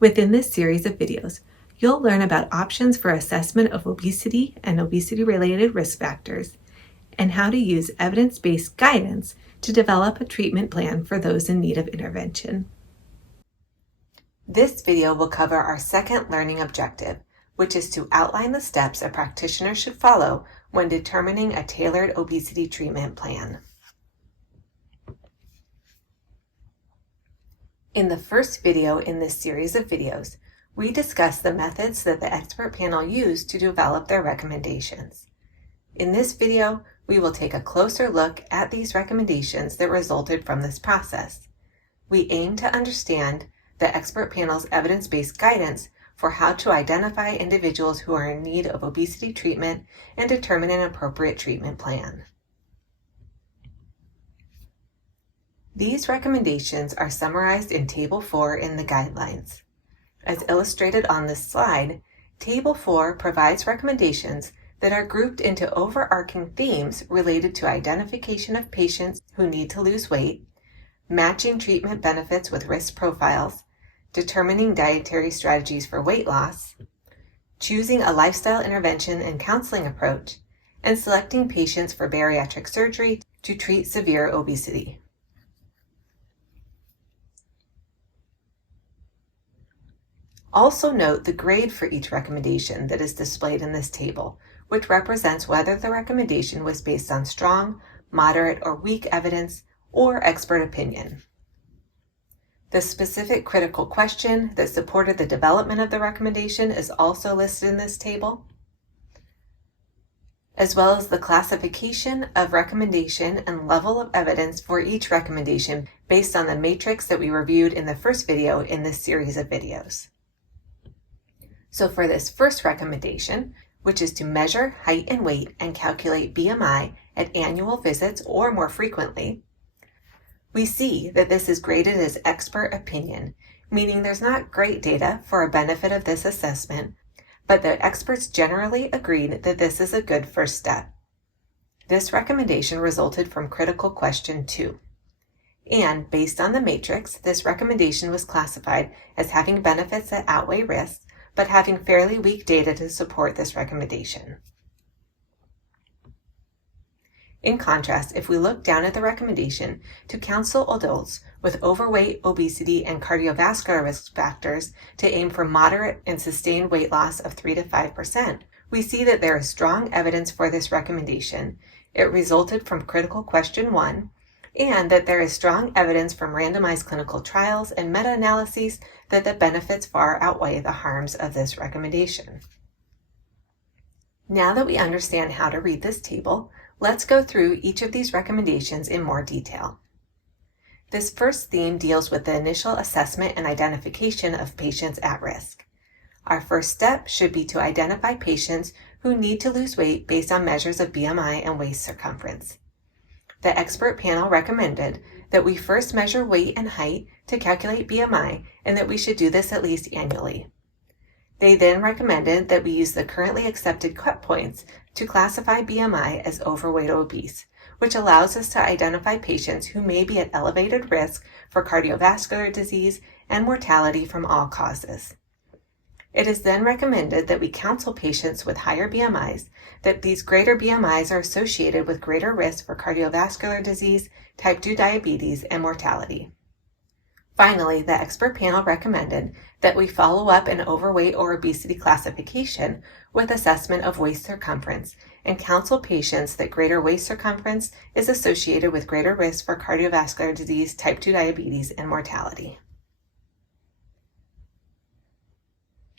Within this series of videos, you'll learn about options for assessment of obesity and obesity-related risk factors, and how to use evidence-based guidance to develop a treatment plan for those in need of intervention. This video will cover our second learning objective, which is to outline the steps a practitioner should follow when determining a tailored obesity treatment plan. In the first video in this series of videos, we discussed the methods that the expert panel used to develop their recommendations. In this video, we will take a closer look at these recommendations that resulted from this process. We aim to understand the expert panel's evidence-based guidance for how to identify individuals who are in need of obesity treatment and determine an appropriate treatment plan. These recommendations are summarized in Table 4 in the guidelines. As illustrated on this slide, Table 4 provides recommendations that are grouped into overarching themes related to identification of patients who need to lose weight, matching treatment benefits with risk profiles, determining dietary strategies for weight loss, choosing a lifestyle intervention and counseling approach, and selecting patients for bariatric surgery to treat severe obesity. Also note the grade for each recommendation that is displayed in this table, which represents whether the recommendation was based on strong, moderate, or weak evidence or expert opinion. The specific critical question that supported the development of the recommendation is also listed in this table, as well as the classification of recommendation and level of evidence for each recommendation based on the matrix that we reviewed in the first video in this series of videos. So for this first recommendation, which is to measure height and weight and calculate BMI at annual visits or more frequently, we see that this is graded as expert opinion, meaning there's not great data for a benefit of this assessment, but the experts generally agreed that this is a good first step. This recommendation resulted from critical question 2. And based on the matrix, this recommendation was classified as having benefits that outweigh risks, but having fairly weak data to support this recommendation. In contrast, if we look down at the recommendation to counsel adults with overweight, obesity, and cardiovascular risk factors to aim for moderate and sustained weight loss of 3 to 5%, we see that there is strong evidence for this recommendation. It resulted from critical question 1, and that there is strong evidence from randomized clinical trials and meta-analyses that the benefits far outweigh the harms of this recommendation. Now that we understand how to read this table, let's go through each of these recommendations in more detail. This first theme deals with the initial assessment and identification of patients at risk. Our first step should be to identify patients who need to lose weight based on measures of BMI and waist circumference. The expert panel recommended that we first measure weight and height to calculate BMI and that we should do this at least annually. They then recommended that we use the currently accepted cut points to classify BMI as overweight or obese, which allows us to identify patients who may be at elevated risk for cardiovascular disease and mortality from all causes. It is then recommended that we counsel patients with higher BMIs that these greater BMIs are associated with greater risk for cardiovascular disease, type 2 diabetes, and mortality. Finally, the expert panel recommended that we follow up an overweight or obesity classification with assessment of waist circumference and counsel patients that greater waist circumference is associated with greater risk for cardiovascular disease, type 2 diabetes, and mortality.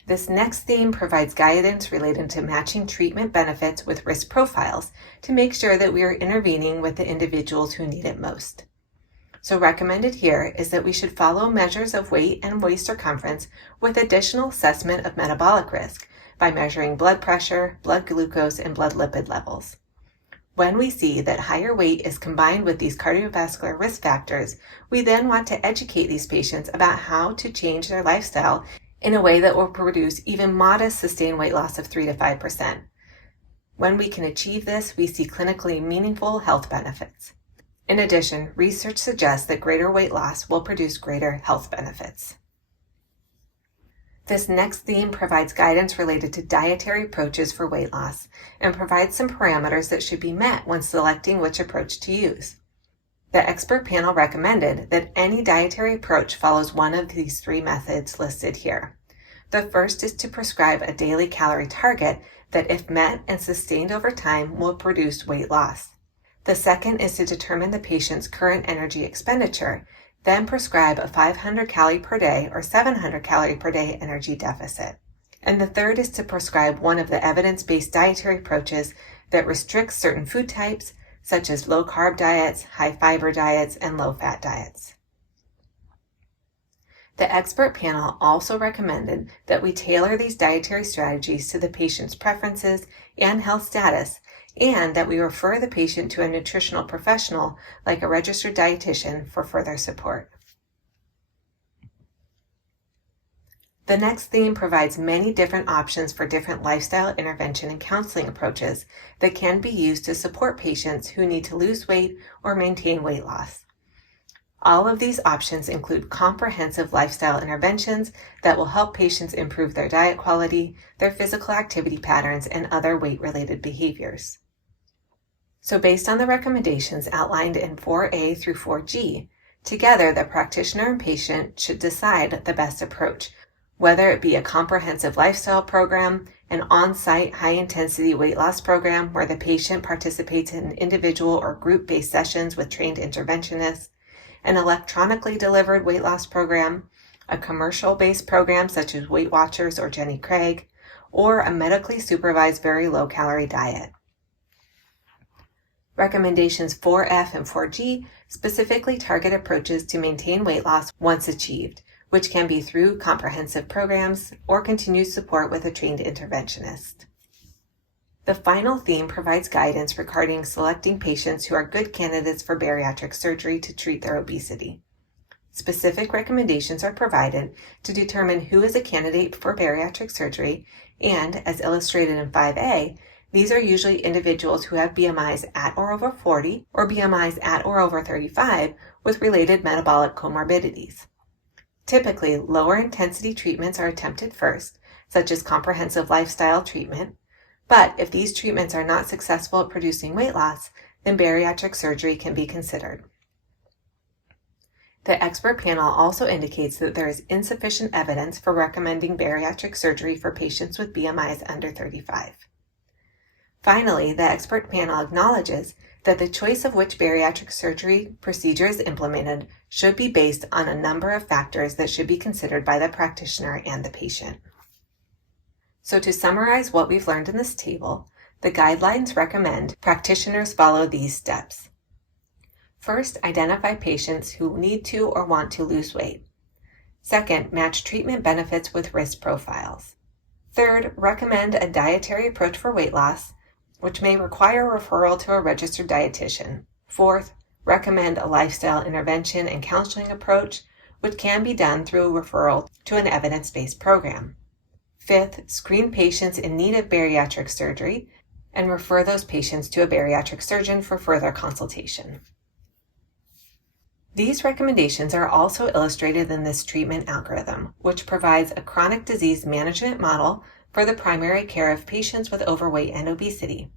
This next theme provides guidance related to matching treatment benefits with risk profiles to make sure that we are intervening with the individuals who need it most. So recommended here is that we should follow measures of weight and waist circumference with additional assessment of metabolic risk by measuring blood pressure, blood glucose, and blood lipid levels. When we see that higher weight is combined with these cardiovascular risk factors, we then want to educate these patients about how to change their lifestyle in a way that will produce even modest sustained weight loss of 3 to 5%. When we can achieve this, we see clinically meaningful health benefits. In addition, research suggests that greater weight loss will produce greater health benefits. This next theme provides guidance related to dietary approaches for weight loss and provides some parameters that should be met when selecting which approach to use. The expert panel recommended that any dietary approach follows one of these three methods listed here. The first is to prescribe a daily calorie target that, if met and sustained over time, will produce weight loss. The second is to determine the patient's current energy expenditure, then prescribe a 500 calorie per day or 700 calorie per day energy deficit. And the third is to prescribe one of the evidence-based dietary approaches that restricts certain food types, such as low-carb diets, high-fiber diets, and low-fat diets. The expert panel also recommended that we tailor these dietary strategies to the patient's preferences and health status, and that we refer the patient to a nutritional professional like a registered dietitian for further support. The next theme provides many different options for different lifestyle intervention and counseling approaches that can be used to support patients who need to lose weight or maintain weight loss. All of these options include comprehensive lifestyle interventions that will help patients improve their diet quality, their physical activity patterns, and other weight-related behaviors. So based on the recommendations outlined in 4A through 4G, together the practitioner and patient should decide the best approach, whether it be a comprehensive lifestyle program, an on-site high-intensity weight loss program where the patient participates in individual or group-based sessions with trained interventionists, an electronically delivered weight loss program, a commercial-based program such as Weight Watchers or Jenny Craig, or a medically supervised very low-calorie diet. Recommendations 4F and 4G specifically target approaches to maintain weight loss once achieved, which can be through comprehensive programs or continued support with a trained interventionist. The final theme provides guidance regarding selecting patients who are good candidates for bariatric surgery to treat their obesity. Specific recommendations are provided to determine who is a candidate for bariatric surgery, and, as illustrated in 5A, these are usually individuals who have BMIs at or over 40 or BMIs at or over 35 with related metabolic comorbidities. Typically, lower intensity treatments are attempted first, such as comprehensive lifestyle treatment, but if these treatments are not successful at producing weight loss, then bariatric surgery can be considered. The expert panel also indicates that there is insufficient evidence for recommending bariatric surgery for patients with BMIs under 35. Finally, the expert panel acknowledges that the choice of which bariatric surgery procedure is implemented should be based on a number of factors that should be considered by the practitioner and the patient. So to summarize what we've learned in this table, the guidelines recommend practitioners follow these steps. First, identify patients who need to or want to lose weight. Second, match treatment benefits with risk profiles. Third, recommend a dietary approach for weight loss, which may require referral to a registered dietitian. Fourth, recommend a lifestyle intervention and counseling approach, which can be done through referral to an evidence-based program. Fifth, screen patients in need of bariatric surgery and refer those patients to a bariatric surgeon for further consultation. These recommendations are also illustrated in this treatment algorithm, which provides a chronic disease management model for the primary care of patients with overweight and obesity.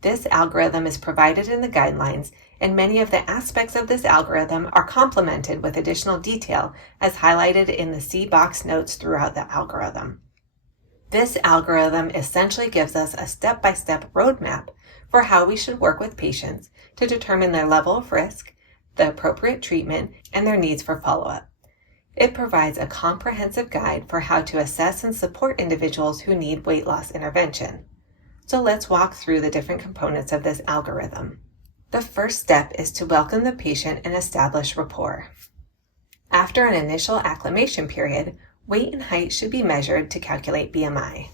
This algorithm is provided in the guidelines, and many of the aspects of this algorithm are complemented with additional detail as highlighted in the C box notes throughout the algorithm. This algorithm essentially gives us a step-by-step roadmap for how we should work with patients to determine their level of risk, the appropriate treatment, and their needs for follow-up. It provides a comprehensive guide for how to assess and support individuals who need weight loss intervention. So let's walk through the different components of this algorithm. The first step is to welcome the patient and establish rapport. After an initial acclimation period, weight and height should be measured to calculate BMI.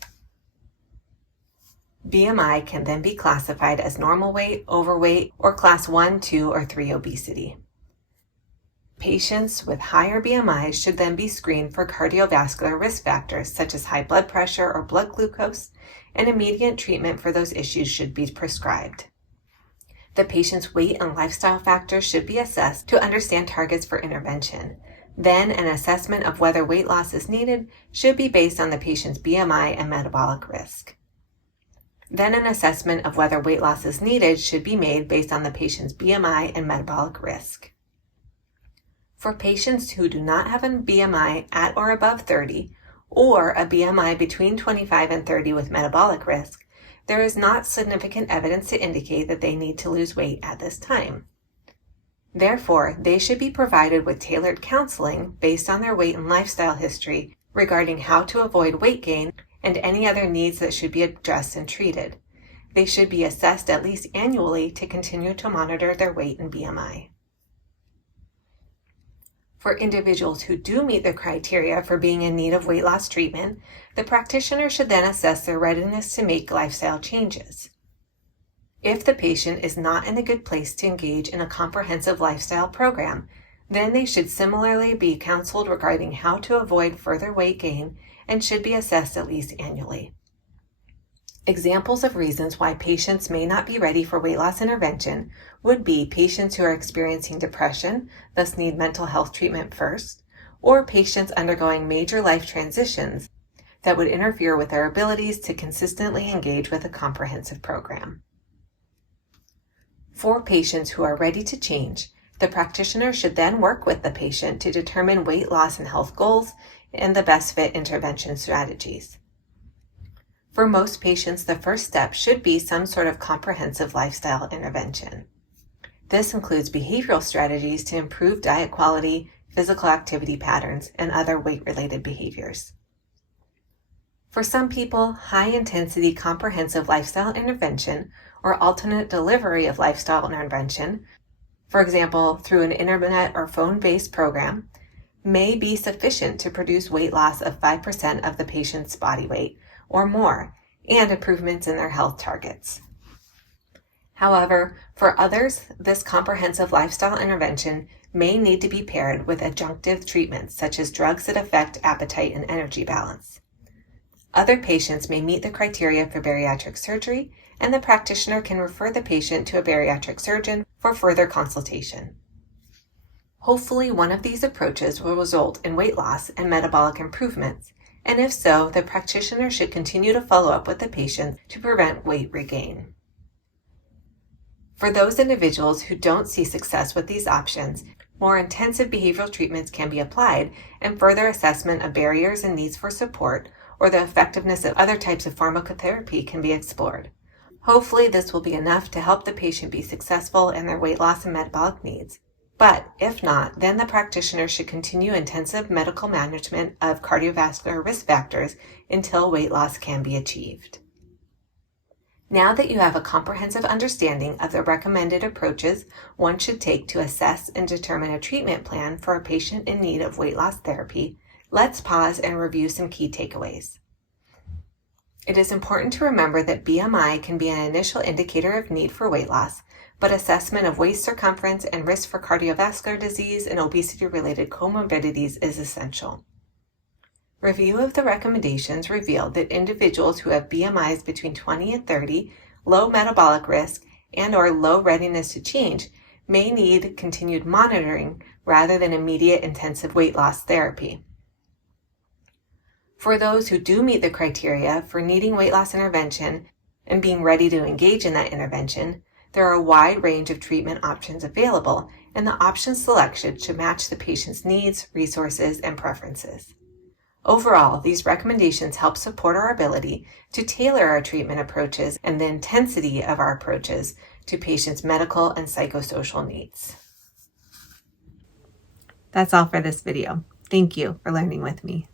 BMI can then be classified as normal weight, overweight, or class 1, 2, or 3 obesity. Patients with higher BMIs should then be screened for cardiovascular risk factors such as high blood pressure or blood glucose, and immediate treatment for those issues should be prescribed. The patient's weight and lifestyle factors should be assessed to understand targets for intervention. Then an assessment of whether weight loss is needed should be based on the patient's BMI and metabolic risk. Then an assessment of whether weight loss is needed should be made based on the patient's BMI and metabolic risk. For patients who do not have a BMI at or above 30, or a BMI between 25 and 30 with metabolic risk, there is not significant evidence to indicate that they need to lose weight at this time. Therefore, they should be provided with tailored counseling based on their weight and lifestyle history regarding how to avoid weight gain and any other needs that should be addressed and treated. They should be assessed at least annually to continue to monitor their weight and BMI. For individuals who do meet the criteria for being in need of weight loss treatment, the practitioner should then assess their readiness to make lifestyle changes. If the patient is not in a good place to engage in a comprehensive lifestyle program, then they should similarly be counseled regarding how to avoid further weight gain and should be assessed at least annually. Examples of reasons why patients may not be ready for weight loss intervention would be patients who are experiencing depression, thus need mental health treatment first, or patients undergoing major life transitions that would interfere with their abilities to consistently engage with a comprehensive program. For patients who are ready to change, the practitioner should then work with the patient to determine weight loss and health goals and the best fit intervention strategies. For most patients, the first step should be some sort of comprehensive lifestyle intervention. This includes behavioral strategies to improve diet quality, physical activity patterns, and other weight-related behaviors. For some people, high-intensity comprehensive lifestyle intervention or alternate delivery of lifestyle intervention, for example, through an internet or phone-based program, may be sufficient to produce weight loss of 5% of the patient's body weight or more, and improvements in their health targets. However, for others, this comprehensive lifestyle intervention may need to be paired with adjunctive treatments such as drugs that affect appetite and energy balance. Other patients may meet the criteria for bariatric surgery, and the practitioner can refer the patient to a bariatric surgeon for further consultation. Hopefully, one of these approaches will result in weight loss and metabolic improvements, and if so, the practitioner should continue to follow up with the patient to prevent weight regain. For those individuals who don't see success with these options, more intensive behavioral treatments can be applied, and further assessment of barriers and needs for support or the effectiveness of other types of pharmacotherapy can be explored. Hopefully, this will be enough to help the patient be successful in their weight loss and metabolic needs. But if not, then the practitioner should continue intensive medical management of cardiovascular risk factors until weight loss can be achieved. Now that you have a comprehensive understanding of the recommended approaches one should take to assess and determine a treatment plan for a patient in need of weight loss therapy, let's pause and review some key takeaways. It is important to remember that BMI can be an initial indicator of need for weight loss, but assessment of waist circumference and risk for cardiovascular disease and obesity-related comorbidities is essential. Review of the recommendations revealed that individuals who have BMIs between 20 and 30, low metabolic risk, and/or low readiness to change may need continued monitoring rather than immediate intensive weight loss therapy. For those who do meet the criteria for needing weight loss intervention and being ready to engage in that intervention, there are a wide range of treatment options available, and the option selection should match the patient's needs, resources, and preferences. Overall, these recommendations help support our ability to tailor our treatment approaches and the intensity of our approaches to patients' medical and psychosocial needs. That's all for this video. Thank you for learning with me.